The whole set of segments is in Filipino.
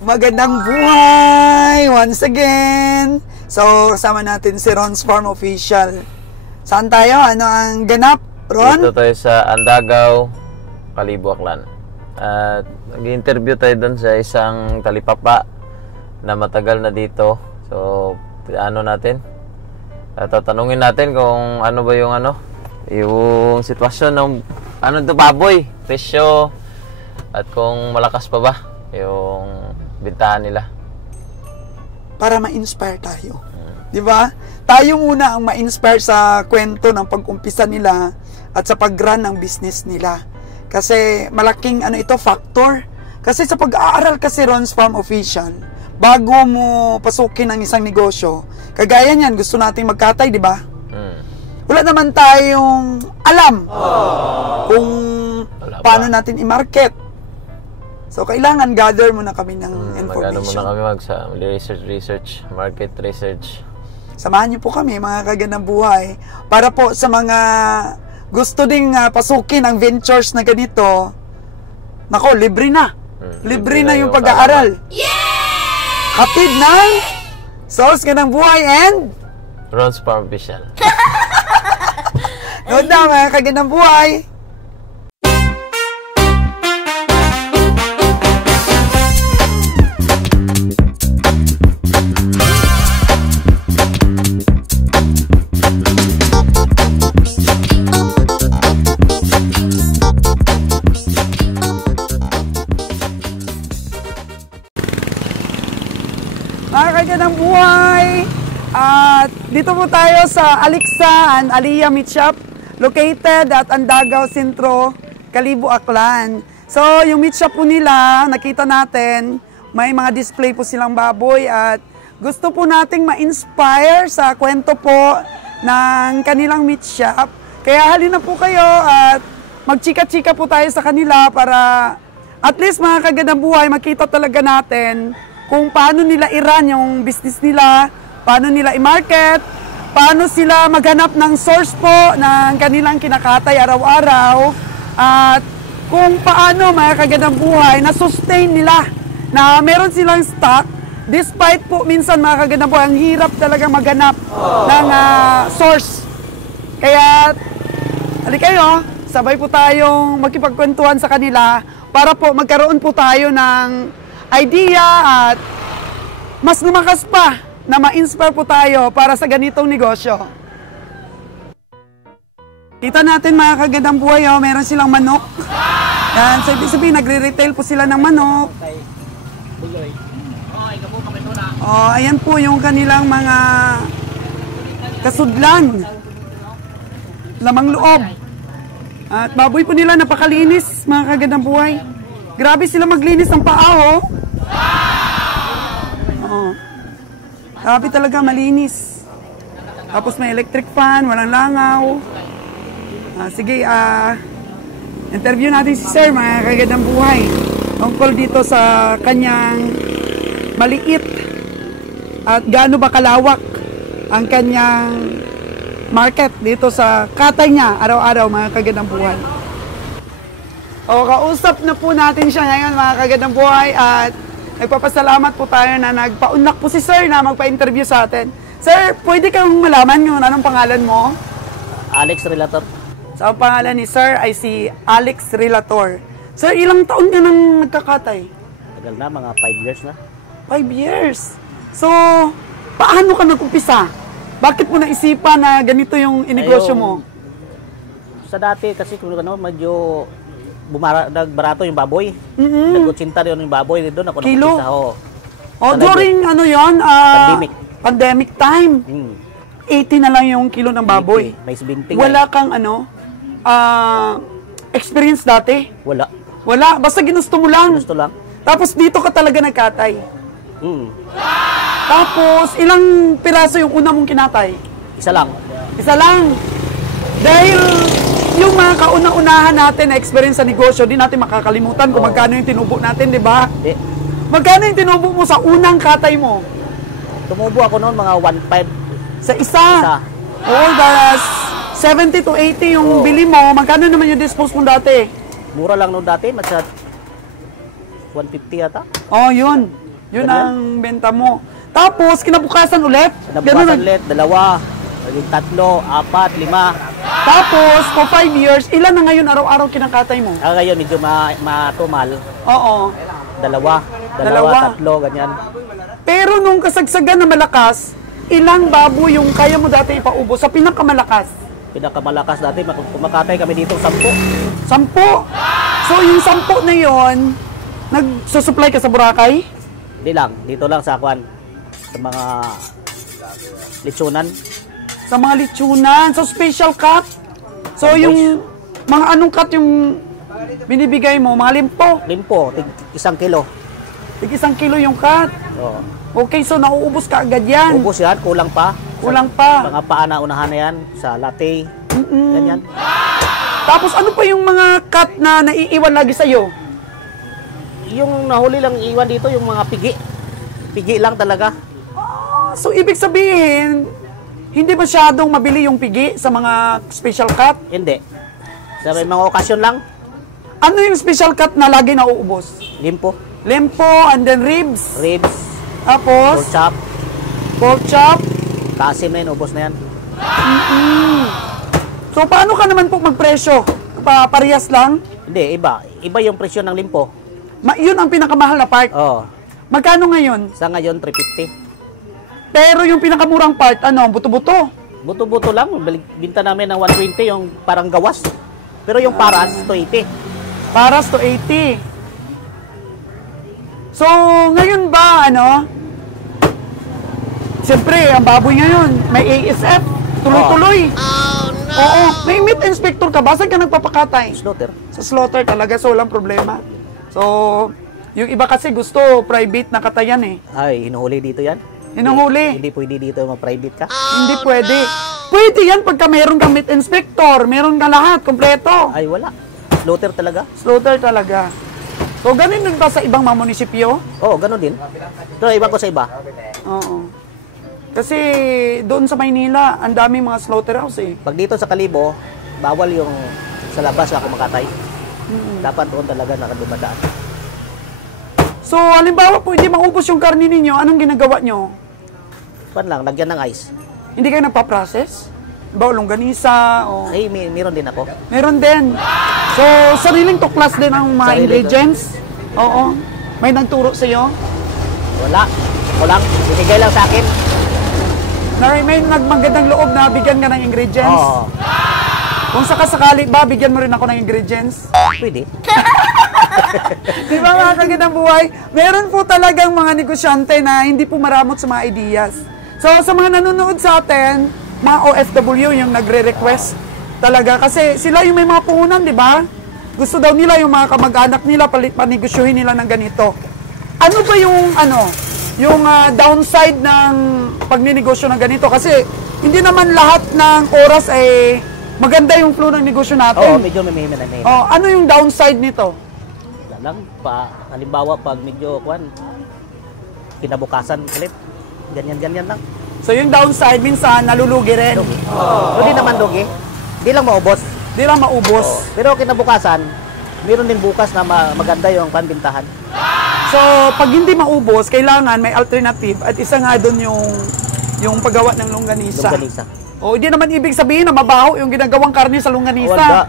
Magandang buhay once again. So, kasama natin si Ron's Farm Official. Saan tayo? Ano ang ganap, Ron? Dito tayo sa Andagaw, Kalibo, Aklan. At nag-interview tayo doon sa isang talipapa na matagal na dito. So, ano natin? Tatanungin natin kung ano ba yung yung sitwasyon ng baboy, presyo, at kung malakas pa ba yung bintahan nila. Para ma-inspire tayo. Di ba? Tayo muna ang ma-inspire sa kwento ng pag-umpisa nila at sa pag-run ng business nila. Kasi malaking factor. Kasi sa pag-aaral kasi Ron's Farm Official, bago mo pasukin ang isang negosyo, kagaya niyan, gusto nating magkatay, di ba? Wala naman tayong alam kung paano natin i-market. So, kailangan gather muna kami ng information. Mag-ano muna kami research, market research. Samahan niyo po kami, mga kagandang buhay, para po sa mga gusto ding pasukin ang ventures na ganito. Nako, libre na. Libre na yung pag-aaral. Yeah! Hatid ng Source Ganang Buhay and Ron's Farm Official. Nood na, mga kagandang buhay. Mga kagandang buhay, at dito po tayo sa Alixa and Aliyah Meat Shop, located at Andagaw Sentro, Kalibo, Aklan. So, yung meat shop po nila, nakita natin, may mga display po silang baboy at gusto po nating ma-inspire sa kwento po ng kanilang meat shop. Kaya halina po kayo at magchika-chika po tayo sa kanila para at least mga kagandang buhay, makita talaga natin kung paano nila i-run yung business nila, paano nila i-market, paano sila maghanap ng source po ng kanilang kinakatay araw-araw, at kung paano mga kagandang buhay na sustain nila, na meron silang stock, despite po minsan mga kagandang buhay, ang hirap talaga maghanap ng source. Kaya, halika kayo, sabay po tayong makipagkwentuhan sa kanila para po magkaroon po tayo ng idea at mas lumakas pa na ma-inspire po tayo para sa ganitong negosyo. Kita natin mga kagandang buhay, meron silang manok. Yan, so ibig sabihin, nagre-retail po sila ng manok. Ayan po yung kanilang mga kasudlan, lamang loob. At baboy po nila napakalinis mga kagandang buhay. Grabe sila maglinis ng paa, grabe talaga, malinis. Tapos may electric fan, walang langaw. Sige, interview natin si Sir, mga kagandang buhay. Tungkol dito sa kanyang maliit at gaano ba kalawak ang kanyang market dito sa katay niya araw-araw, mga kagandang buhay. Kausap na po natin siya ngayon, mga kagandang buhay, at nagpapasalamat po tayo na nagpaunlak po si Sir na magpa-interview sa atin. Sir, pwede kang malaman yung anong pangalan mo? Alex Relator. So, ang pangalan ni Sir ay si Alex Relator. Sir, ilang taon ka nang nagkakatay? Tagal na, mga 5 years na. 5 years? So, paano ka nag-umpisa? Bakit mo naisipan na ganito yung inegosyo mo? Sa dati, kasi kung medyo nagbarato yung baboy. Nag-80 rin yung baboy. Doon ako Kilo? Nakumpisa. During pandemic. Pandemic time. 80 na lang yung kilo ng baboy. 80, may 20. Wala kang experience dati? Wala. Wala, basta ginusto mo lang. Gusto lang. Tapos dito ka talaga nagkatay. Tapos ilang piraso yung una mong kinatay? Isa lang. Isa lang. Dahil yung mga kauna-unahan natin na experience sa negosyo, di natin makakalimutan kung magkano yung tinubo natin, di ba? Di. Magkano yung tinubo mo sa unang katay mo? Tumubo ako noon mga 1.5. Sa isa? Oo, 70 to 80 yung bili mo. Magkano naman yung dispose mo dati? Mura lang noon dati, matsa 150 yata. Oh, yun. Yun Ganyan. ang benta mo. Tapos, kinabukasan ulit. Kinabukasan ulit, 2, naging 3, 4, 5. Tapos, for 5 years, ilan na ngayon araw-araw kinakatay mo? Ngayon medyo matumal. Oo. 2, Dalawa. 3, ganyan. Pero nung kasagsagan na malakas, ilang baboy yung kaya mo dati ipaubos sa pinakamalakas? Pinakamalakas dati, kumakatay kami dito 10. 10. So, yung 10 na yon, nagsusupply ka sa Boracay? Hindi lang, dito lang sa Kwan. Sa mga litsunan. Sa mga litsunan. So, special cut. So, yung mga anong cut yung binibigay mo? Mga limpo. Limpo, 1 kilo. Tig 1 kilo yung cut. Oo. Okay, so nauubos ka agad yan. Ubus yan, kulang pa. Kulang pa. Mga paa na unahan na yan, sa latte. Ganyan. Tapos ano pa yung mga cut na naiiwan lagi sa'yo? Yung nahuli lang iwan dito, yung mga pigi. Pigi lang talaga. So, ibig sabihin, hindi masyadong mabili yung pigi sa mga special cut? Hindi. Sa may mga okasyon lang, Ano yung special cut na lagi nauubos? limpo, Lempo, and then ribs. ribs, Tapos, pork chop, pork chop. kasim na yun, ubos na yan. So, paano ka naman po magpresyo? Parehas lang? Hindi, iba. Iba yung presyo ng limpo. Yun ang pinakamahal na part. Oh, Magkano ngayon? sa ngayon, 350. Pero yung pinakamurang part, ano, buto-buto. Buto-buto lang. Binta namin ng 120, yung parang gawas. Pero yung paras, 280. Paras to 80. So, ngayon ba, ano, siyempre, ang baboy ngayon, may ASF, tuloy-tuloy. Oo, may meat inspector ka ba? Saan ka nagpapakatay? Slaughter. Sa slaughter talaga, so walang problema. So, yung iba kasi gusto private na katayan eh. Ay, hinuhuli dito yan. Hinuhuli. Hindi pwede dito mag-private ka. Hindi pwede. Pwede yan pagka meron kang meat inspector, meron kang lahat, kompleto. Ay, wala. Slaughter talaga. Slaughter talaga. So, ganun din ba sa ibang mga munisipyo? Oo, ganun din. Pero iba ko sa iba. Oo. Kasi doon sa Maynila, ang daming mga slaughterhouse eh. Pag dito sa Kalibo, bawal yung sa labas ako makatay. Dapat doon talaga nakadumadaan. So, halimbawa pwede maubos yung karne ninyo, anong ginagawa nyo? Pan lang, lagyan ng ice. Hindi kayo nagpa-process? Halimbawa, longganisa o... Ay, meron din ako. Meron din. So, sariling tuklas din ang mga Sarili ingredients? Oo. May nagturo sa'yo? Wala. Ako lang. Binigay lang sa akin. May nagmagandang loob na bigyan ka ng ingredients? Oo. Kung sakasakali ba, bigyan mo rin ako ng ingredients? Pwede. Di ba mga kagandang buhay? Meron po talagang mga negosyante na hindi po maramot sa mga ideas. So sa mga nanonood sa atin, mga OFW yung nagre-request talaga. Kasi sila yung may mga puhunan, di ba? Gusto daw nila yung mga kamag-anak nila, panegosyohin nila ng ganito. Ano ba yung, downside ng pagninegosyo ng ganito? Kasi hindi naman lahat ng oras ay maganda yung flow ng negosyo Oo, natin. medyo may Oh, ano yung downside nito? Wala lang. Halimbawa, pag medyo, kinabukasan ulit. Ganyan-ganyan lang. So yung downside, minsan nalulugi rin. Lugi. Hindi naman lugi. Hindi lang maubos. Di lang maubos. Pero kinabukasan, meron din bukas na maganda yung panbintahan. So pag hindi maubos, kailangan may alternative at isa nga doon yung paggawa ng longganisa. Longganisa. O hindi naman ibig sabihin na mabaho yung ginagawang karne sa longganisa. Wala.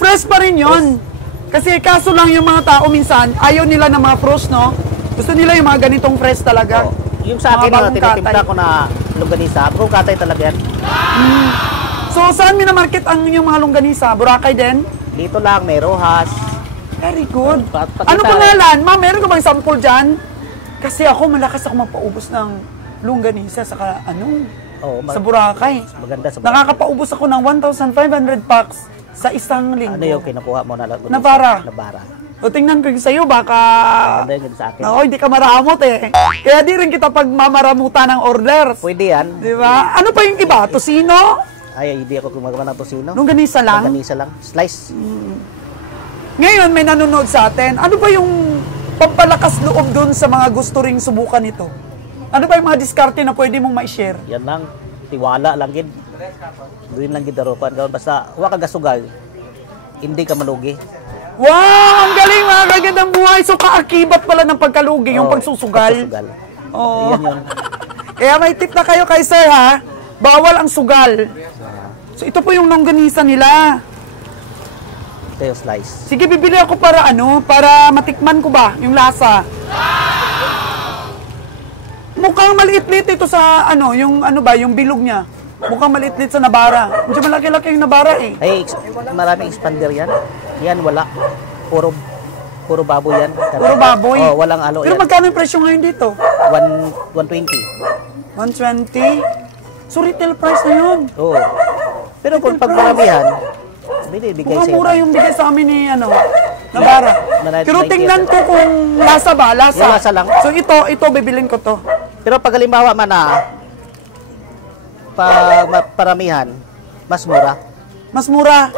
Fresh pa rin yun. Kasi kaso lang yung mga tao minsan, ayaw nila ng mga frost, no? Gusto nila yung mga ganitong fresh talaga. Yung sa akin Mga na bagong tinitimpla katay. ko na longganisa, puro katay talaga yan. So saan minamarket ang yung mga longganisa? Boracay din? Dito lang, may Rojas. Very good. Pakita Ano pangalan? Ma'am, meron ka bang sample dyan? Kasi ako, malakas ako magpaubos ng longganisa sa sa Boracay. Maganda sa Nakakapaubos ako ng 1,500 packs sa isang linggo. Ano yung kinukuha mo na longganisa? Nabara. Nabara. O tingnan ko yung sa'yo, baka... Maganda yun sa akin. Ako, hindi ka maramot eh. Kaya di rin kita pagmamaramutan ng orders. Pwede yan. Di ba? Ano pa yung iba? Tosino? Ay, hindi ako gumagawa ng tosino. Longganisa lang? Longganisa lang. Slice. Ngayon, may nanonood sa atin. Ano ba yung pampalakas loob dun sa mga gusto ring subukan ito? Ano ba yung mga diskarte na pwede mong ma-share? Yan lang. Tiwala lang gid. Doon lang gid daropan. Basta huwag ka gasugal. Hindi ka malugi. Wow! Ang galing mga kagandang buhay. So, kaakibat pala ng pagkalugi, yung pagsusugal. Pagsusugal. Oo. Yan yun. Kaya may tip na kayo kay sir, ha? Bawal ang sugal. So, ito po yung longganisa nila. Ito yung slice. Sige, bibili ako para para matikman ko ba yung lasa. Mukhang maliit-liit ito sa yung bilog niya. Mukhang maliit-liit sa nabara. Medyo malaki-laki yung nabara eh. Ay, maraming expander yan. Yan, wala. Puro baboy yan. Puro baboy? Oh, walang alo Pero yan. magkano yung presyo ngayon dito? 120. 120? So retail price na yun. Oo. Pero kung pagparamihan, bigay Mukhang sa'yo. mura yung bigay sa amin ni Nabara. Pero tingnan ko kung lasa ba, lasa. Yung lasa lang. So ito bibilin ko to. Pero pag halimbawa man paramihan, mas mura. Mas mura.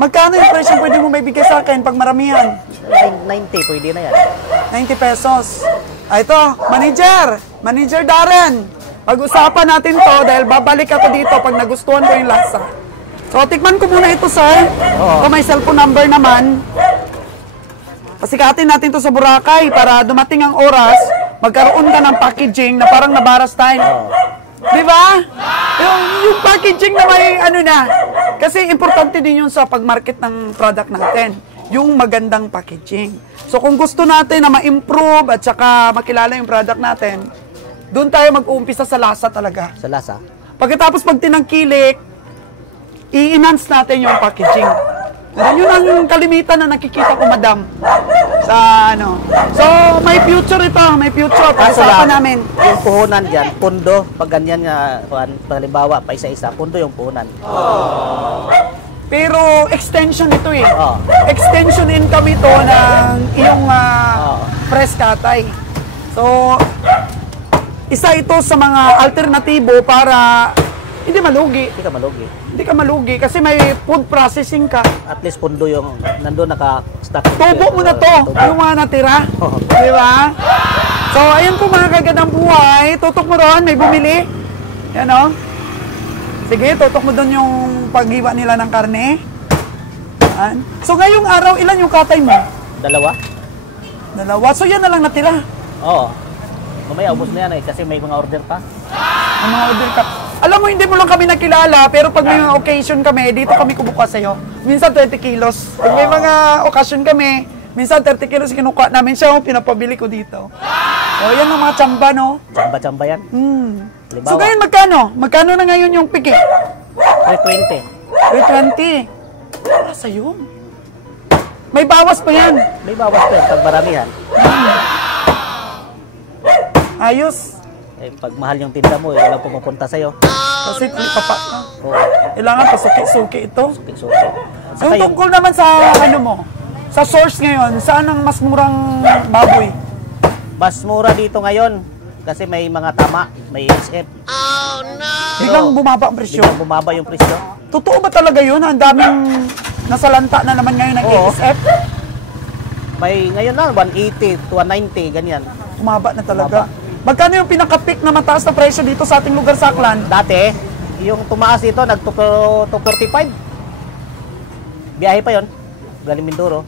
Magkano yung presyo pwede mo may bigay sa akin pag maramihan? 90, pwede na yan. 90 pesos. Ito, Manager Darren. Pag-usapan natin to dahil babalik ako dito pag nagustuhan ko yung lasa. So, tikman ko muna ito, sir. Oo. May cellphone number naman. Pasikatin natin to sa Boracay para dumating ang oras, magkaroon ka ng packaging na parang Nabara style. Di ba? Yung packaging na may Kasi importante din yun sa pag-market ng product natin. Yung magandang packaging. So kung gusto natin na ma-improve at saka makilala yung product natin, doon tayo mag-uumpisa sa lasa talaga. Sa lasa. Pagkatapos pag tinangkilik, i-enhance natin yung packaging. Yun ang kalimitan na nakikita ko, madam. Sa So, may future ito. May future. Pag-usapan namin. Yung puhunan dyan, pundo. Pag ganyan nga, halimbawa, pa isa-isa, pundo yung puhunan. Pero extension ito eh. Oo. Extension income ito ng iyong press katay. So, isa ito sa mga alternatibo para hindi malugi. Hindi ka malugi. Hindi ka malugi kasi may food processing ka. At least pundo yung nandun naka-stack. Tubo mo na to, yung mga natira. Oo. Di ba? So, ayun po mga kagandang buhay. Tutok mo ron, may bumili. Yan o. Sige, tutok mo doon yung paghiwa nila ng karne. Yan. So, ngayong araw, ilan yung katay mo? Dalawa? So, yan na lang natira. Oo. Mamaya, ubos na yan eh, kasi may mga order pa. Ang mga order ka. Alam mo, hindi mo lang kami nakilala, pero pag may mga occasion kami, dito kami kumukuha sa'yo. Minsan 20 kilos. Pag may mga occasion kami, minsan 30 kilos kinukuha namin siya, pinapabili ko dito. So, yan ang mga tsamba, no? Tsamba-tsamba yan. Halimbawa, So, ngayon, magkano? Magkano na ngayon yung piki? 320. 320. Wala sa'yo. May bawas pa yan. May bawas pa yun pag maramihan. Ayos. Eh, pag mahal yung tinda mo, walang pumupunta sa'yo. Kasi papa, Oo. kailangan pasuki-suki ito. Suki-suki. Saka Yung tungkol naman sa sa source ngayon, saan ang mas murang baboy? mas mura dito ngayon kasi may mga tama, may SF. Biglang bumaba ang presyo. Biglang bumaba yung presyo. Totoo ba talaga yun? Ang daming nasalanta na naman ngayon ng Oo. ASF. May ngayon na 180 to 190 ganyan. Bumaba na talaga. Magkano yung pinaka-peak na mataas na presyo dito sa ating lugar sa Aklan? Dati, yung tumaas dito nag 245. Biyahe pa yon. Galing Mindoro.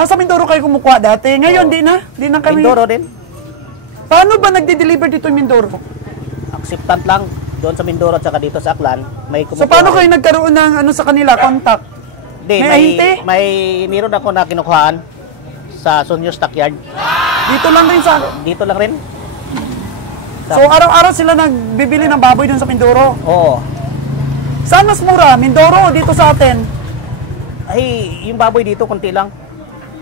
Sa Mindoro kayo kumukuha dati. Ngayon, di na. Di na kami. Mindoro din. Paano ba nagde-deliver dito yung Mindoro? Acceptant lang doon sa Mindoro at saka dito sa Aklan. May So, paano kayo nagkaroon ng sa kanila, contact? May ahinte? meron ako na kinukuhaan sa Sunyo Stockyard. Dito lang rin sa... Dito lang rin. So, araw-araw sila nagbibili ng baboy dun sa Mindoro. Oo. Saan mas mura? Mindoro o dito sa atin? Ay, yung baboy dito konti lang.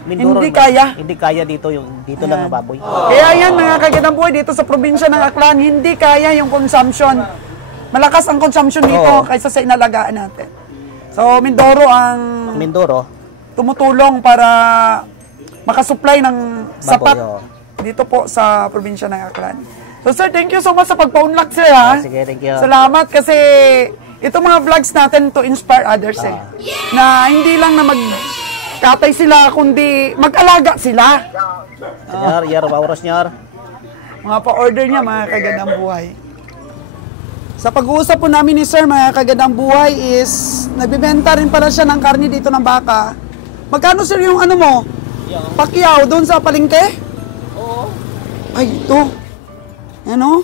Mindoro, Hindi kaya? Hindi kaya dito dito lang ang baboy. Kaya yan, mga kagandang buhay, dito sa probinsya ng Aklan, hindi kaya yung consumption. Malakas ang consumption dito Oo. kaysa sa inalagaan natin. So, Mindoro ang Mindoro, tumutulong para makasupply ng sapat oo. dito po sa probinsya ng Aklan. So, sir, thank you so much sa pagpa-unlock, sir, ha? Sige, thank you. Salamat kasi itong mga vlogs natin to inspire others, na hindi lang na magkatay sila, kundi mag-alaga sila. Senyor, yar, bawros nyor. Mga pa-order niya, mga kagandang buhay. Sa pag-uusap po namin ni sir, mga kagandang buhay, is nagbibenta rin pala siya ng karne dito ng baka Magkano sir yung ano mo? Yung, Pakyaw doon sa palengke? oo. Ay, ito. Ano?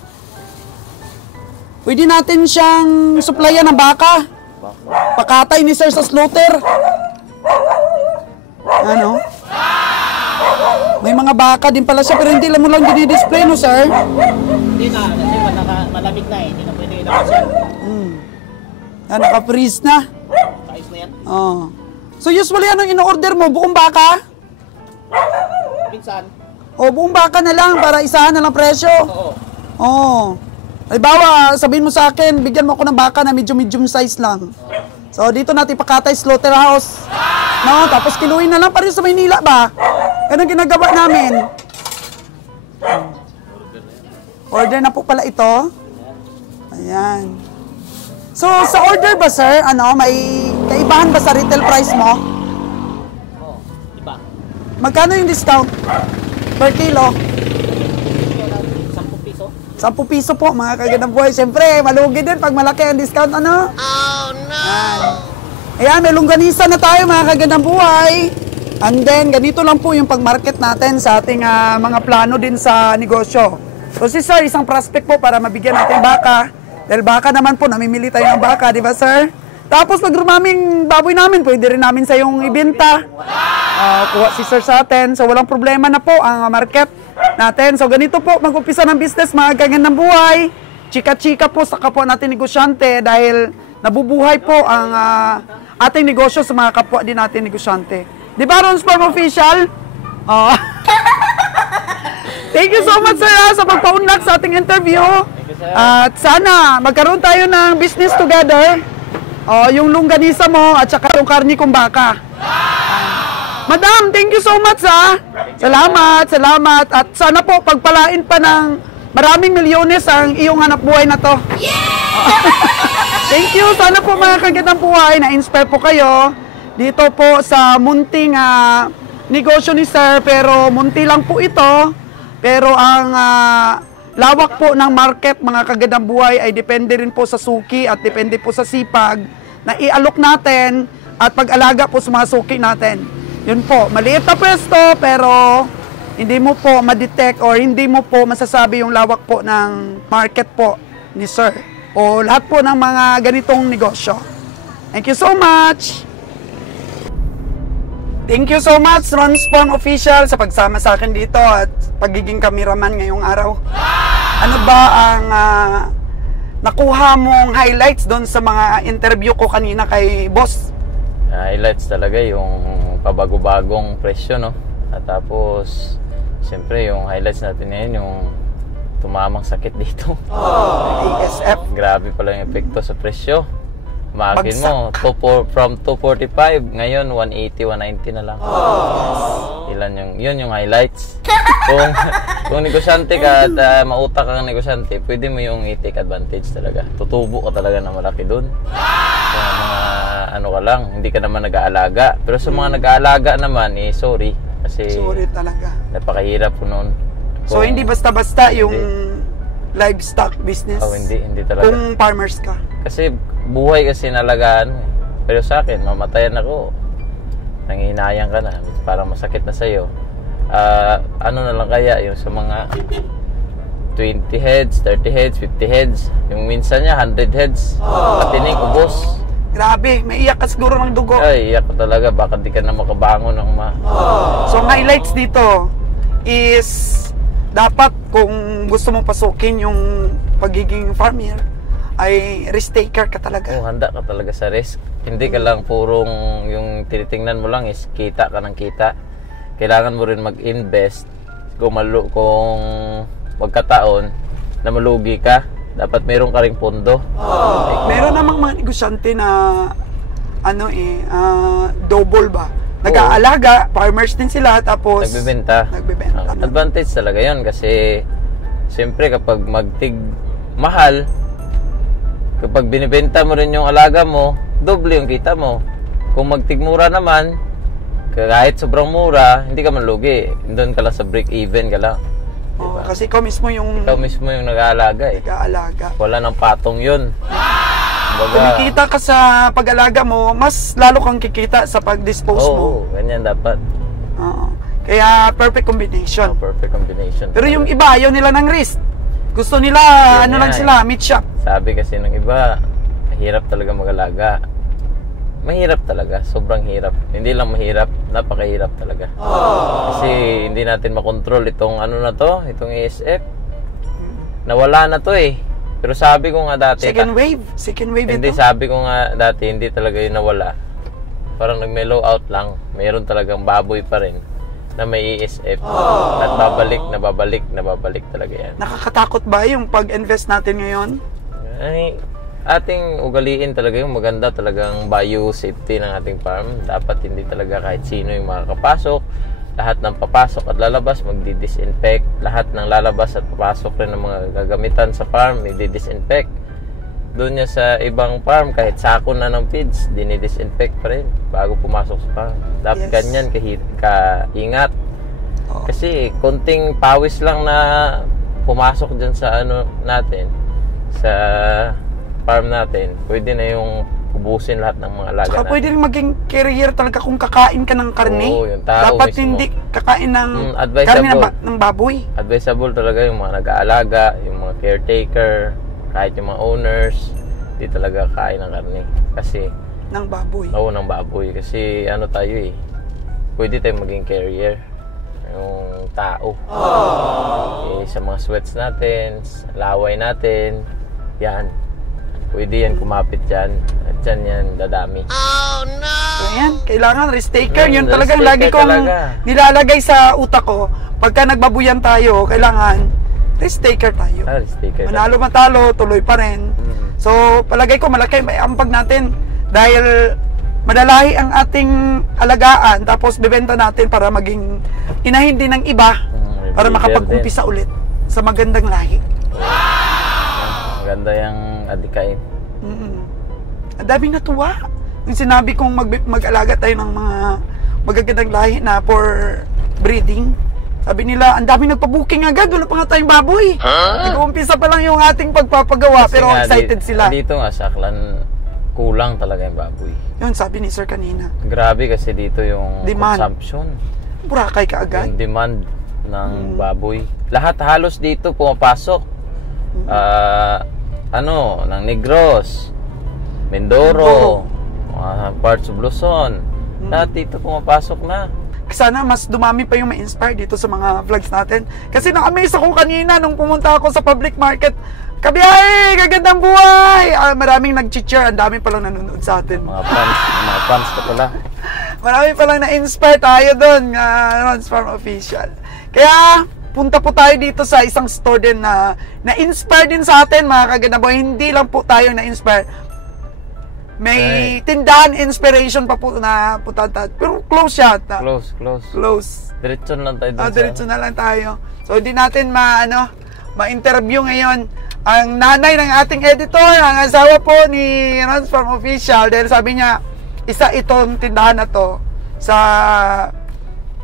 Pwede natin siyang supplyan ng baka. Pakatay ni sir sa slaughter. Ano? May mga baka din pala siya pero hindi lang mo lang dinidisplay, no sir? Hindi na, kasi malamig na eh. Hindi na pwede ilabas yan. Yan, naka-freeze na. Ayos na yan. Oh. So usually anong in-order mo? Buong baka? Minsan, O buong baka na lang para isahan na lang presyo? oo. Oo. Ay bawa, sabihin mo sa akin, bigyan mo ako ng baka na medium size lang. So dito natin pakatay slaughterhouse. No, tapos kiluin na lang pa rin sa Maynila ba? Ganun ginagawa namin. Order na po pala ito. Ayan. So sa order ba sir, ano, may kaibahan ba sa retail price mo? Oo, iba. Magkano yung discount per kilo? 10 piso. 10 piso po, mga kagandang buhay. Siyempre, malugi din pag malaki ang discount, ano? Oh, no! Ayan, may longganisa na tayo, mga kagandang buhay. And then, ganito lang po yung pag-market natin sa ating mga plano din sa negosyo. So, si sir, isang prospect po para mabigyan natin baka. Dahil baka naman po, namimili tayo ng baka, di ba, sir? Tapos, pag rumaming baboy namin, pwede rin namin sa yung ibenta. Kuha si sir sa atin. So, walang problema na po ang market natin. So, ganito po, mag-upisa ng business, mga kagandang buhay. Chika-chika po sa kapwa natin negosyante dahil nabubuhay po ang ating negosyo sa mga kapwa din natin negosyante. Di ba, Ron Spam Official? Thank you so much, sir, sa pagpaunlak sa ating interview. At sana magkaroon tayo ng business together. Yung longganisa mo at saka yung karni kong baka. Madam, thank you so much, ha. Salamat, salamat. At sana po pagpalain pa ng maraming milyones ang iyong hanap buhay na to. Thank you. Sana po mga kagandang buhay, na-inspire po kayo dito po sa munting negosyo ni sir. Pero munti lang po ito. Pero ang lawak po ng market, mga kagandang buhay, ay depende rin po sa suki at depende po sa sipag na ialok natin at pag-alaga po sa mga suki natin. Yun po, maliit na pwesto pero hindi mo po ma-detect or hindi mo po masasabi yung lawak po ng market po ni sir o lahat po ng mga ganitong negosyo. Thank you so much! Thank you so much, Ron Spon Official, sa pagsama sa akin dito at pagiging cameraman ngayong araw. Ano ba ang nakuha mong highlights doon sa mga interview ko kanina kay boss? Highlights talaga yung pabago-bagong presyo, no? At tapos, siyempre, yung highlights natin ngayon, yung tumamang sakit dito. ASF. Grabe pala yung epekto sa presyo. Makin mo, from 245, ngayon 180, 190 na lang. Ilan yun yung highlights. Kung negosyante ka at mautak kang negosyante, pwede mo yung i-take advantage talaga. Tutubo ka talaga na malaki dun. So, mga ano ka lang, hindi ka naman nag-aalaga. Pero sa mga nag-aalaga naman, sorry. Kasi Sorry talaga. napakahirap po noon. So, hindi basta-basta yung livestock business? Hindi talaga. Kung farmers ka? Kasi buhay kasi nalagaan. Pero sa akin, mamatayan ako. Nangihinayang ka na. Parang masakit na sa'yo. Ano na lang kaya yung sa mga 20 heads, 30 heads, 50 heads. Yung minsan niya, 100 heads. Patining, ubos. Grabe, may iyak ka siguro ng dugo. Ay, iyak ko talaga. Baka di ka na makabangon ng So, ang highlights dito is dapat kung gusto mong pasukin yung pagiging farmer, ay risk taker ka talaga. handa ka talaga sa risk. Hindi ka lang purong yung tinitingnan mo lang is kita ka ng kita. Kailangan mo rin mag-invest kung magkataon na malugi ka. Dapat meron ka ring pondo. Meron namang mga negosyante na double ba? Nag-aalaga, farmers din sila, tapos Nagbebenta. Advantage talaga yun kasi siyempre kapag mahal, kapag binibenta mo rin yung alaga mo, doble yung kita mo. Kung magtigmura naman, kahit sobrang mura, hindi ka malugi. Doon ka lang sa break-even ka lang. Diba? Kasi ikaw mismo yung nag-aalaga eh. nag-aalaga. Wala nang patong yun. kumikita ka sa pag-alaga mo, mas lalo kang kikita sa pag-dispose mo. Oo, ganyan dapat. Oo. Kaya perfect combination. Perfect combination. Pero yung iba, ayaw nila ng wrist. Gusto nila, Yun lang nga, sila, meat shop. Sabi kasi ng iba, mahirap talaga mag-alaga. Mahirap talaga, sobrang hirap. Hindi lang mahirap, napakahirap talaga. Kasi hindi natin makontrol itong ano na to, itong ASF. Nawala na to eh. Pero sabi ko nga dati, Second wave hindi, ito. sabi ko nga dati, hindi talaga yung nawala. Parang nag-mellow out lang. Mayroon talagang baboy pa rin na may ESF. At babalik talaga yan. Nakakatakot ba yung pag-invest natin ngayon? Ay, ating ugaliin talaga yung maganda talagang biosafety ng ating farm. Dapat hindi talaga kahit sino yung makakapasok. Lahat ng papasok at lalabas, magdi-disinfect. Lahat ng lalabas at papasok rin ng mga gagamitan sa farm, i-disinfect. Doon niya sa ibang farm, kahit sako na ng feeds, dinidisinfect pa rin bago pumasok sa farm. Dapat ganyan kaingat. Kasi konting pawis lang na pumasok dyan sa ano natin, sa farm natin, pwede na yung ubusin lahat ng mga alaga natin. Pwede rin maging carrier talaga kung kakain ka ng karne. Oo, yung tao dapat mismo. Hindi kakain ng advisable. karne ng baboy. Advisable talaga yung mga nag-aalaga, yung mga caretaker, kahit yung mga owners, hindi talaga kain ng karne. Kasi ng baboy. Oo, ng baboy. Kasi ano tayo eh, pwede tayong maging carrier. Yung tao. Eh, sa mga sweats natin, laway natin, yan. Pwede yan kumapit dyan. At dyan yan dadami. So yan, kailangan risk taker. Yun risk talagang taker lagi kong talaga. nilalagay sa utak ko. Pagka nagbabuyan tayo, kailangan risk taker tayo. Risk taker. Manalo matalo, tuloy pa rin. So palagay ko malaki may ampag natin dahil madalahi ang ating alagaan tapos bebenta natin para maging inahin din ng iba para makapag-umpisa ulit sa magandang lahi. Maganda yung adikain. Ang daming natuwa. Yung sinabi kong mag-alaga tayo ng mga magagandang lahi na for breeding. Sabi nila, ang daming nagpa-booking agad. Wala pa nga tayong baboy. Nag-uumpisa pa lang yung ating pagpapagawa. Kasi pero nga, excited sila. Dito nga sa Aklan, kulang talaga yung baboy. Yun, sabi ni Sir kanina. Grabe kasi dito yung Demand. consumption. Burakay ka agad. Yung demand ng baboy. Lahat halos dito pumapasok. Ng Negros, Mindoro, parts of Luzon. Lahat dito pumapasok na. Sana mas dumami pa yung ma-inspire dito sa mga vlogs natin. Kasi na-amaze ako kanina nung pumunta ako sa public market. Kabiyahe, gagandang buhay! Maraming nag-cheer, ang dami palang nanonood sa atin. Mga fans ka pala. Marami palang na-inspire tayo doon, Ron's Farm Official. Kaya, punta po tayo dito sa isang store din na na-inspire din sa atin, mga kagandang buhay. Hindi lang po tayo na-inspire. May tindahan inspiration pa po na punta tayo. Pero close siya. Close. Diretso na lang tayo doon. Diretso na lang tayo. So, hindi natin ma-interview ngayon ang nanay ng ating editor, ang asawa po ni Ron's Farm Official, dahil sabi niya, isa itong tindahan na to sa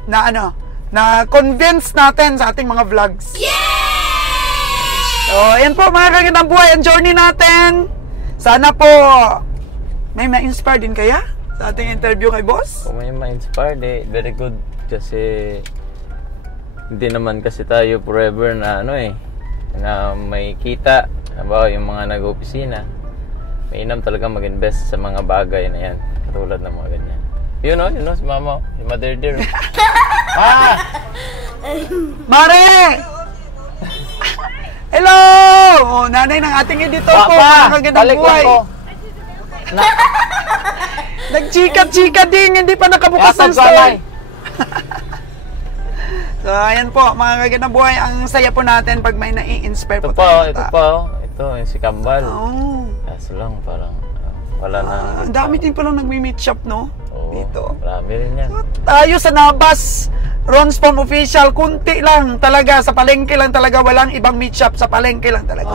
na convince natin sa ating mga vlogs. So, ayan po mga kagandang buhay, ang journey natin. Sana po may ma-inspire din kaya sa ating interview kay boss? Kung may ma-inspire, very good. Kasi hindi naman kasi tayo forever na na may kita. Halimbawa yung mga nag-opisina, mainam talaga mag-invest sa mga bagay na yan, katulad ng mga ganyan. Yun o, si mama, si mother dear. Mare! Hello! Nanay ng ating editor po, mga kagandang buhay. Nagchika-chika din, hindi pa nakabukas ng store. So, ayan po, mga kagandang buhay, ang saya po natin pag may nai-inspire po tayo. Ito, yung si Kambal. Kaso lang, parang wala na. Ang dami din palang nagmi-meat shop, no? Dito. Marami rin yan. So, tayo sa Nabas, Ron's Farm Official, kunti lang talaga, sa palengke lang talaga, walang ibang meat shop, sa palengke lang talaga.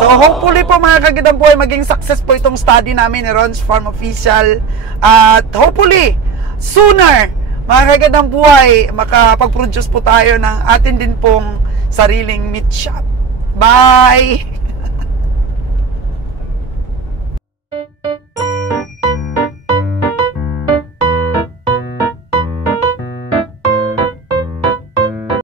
So, hopefully po mga kagandang buhay, maging success po itong study namin ni Ron's Farm Official. At hopefully, sooner, mga kagandang buhay, makapag-produce po tayo ng atin din pong sariling meat shop. Bye!